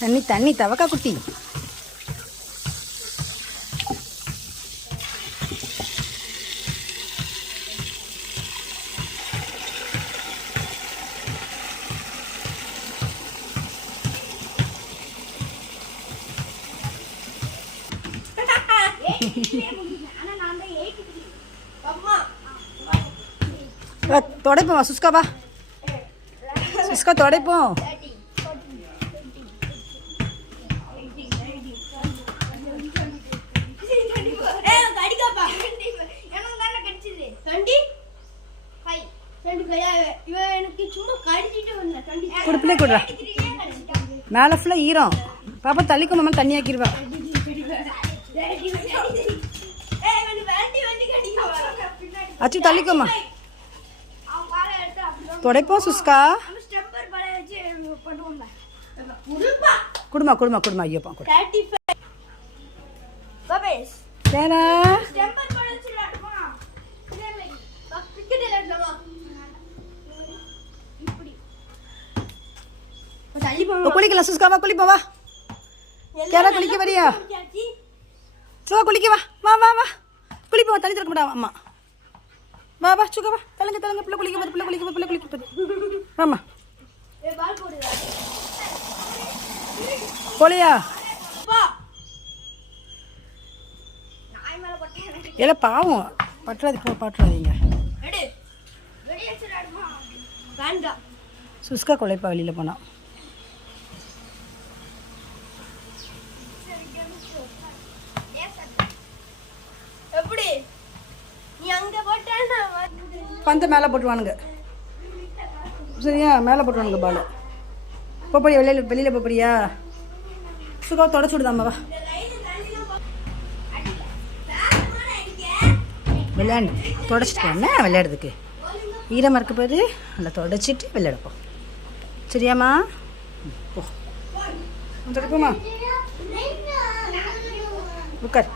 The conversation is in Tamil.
தண்ணி தண்ணி தவக்கா குட்டி. வா, தொடைப்போம் சுஸ்கா வா. சுஸ்கா தொடைப்போம். எனக்கு சும்மா கடிச்சிட்டு வந்தேன் டுவெண்ட்டி குடு பிள்ளை கொடுறா. மேலே ஃபுல்லாக ஈரம். பாப்பா தள்ளிக்கோ மாமா தண்ணி ஆக்கிடுவா. அச்சு தள்ளிக்கோமா தொடைப்போம் சுஸ்கா குடுமா குடுமா குடுமா. ஐயோப்பா குடு சேனா. இப்போ குளிக்கலாம் சுஸ்கா வா குளிப்போம் வா. கேரா குளிக்க வரியா? சுவா குளிக்க வா. வா வா வா. குளிப்போம் வா, தண்ணி திறக்க மாட்டா அம்மா. வா வா சுகா வா. தலங்க தலங்க பிள்ளை குளிக்க போது பிள்ளை குளிக்க போது பிள்ளை குளிக்க போது வாம்மா. போலையா? இல்லை பாவம். பற்றாது போ பற்றாதீங்க சுஸ்கா கொலைப்பா வெளியில் போனான் பந்தை மேலே போட்டுருவானுங்க. சரியா? மேலே போட்டுருவானுங்க பால் போப்படியா வெளியில் வெளியில் போப்படியா சுகா தொடச்சு விடுதாம்மாவா விளையாண்டு. தொடச்சிட்டு என்ன விளையாடுறதுக்கு? ஈரமாக இருக்க போது நல்லா தொடச்சிட்டு விளையாடப்போம் சரியாம்மா? போ. வந்துட்டு உட்கார்.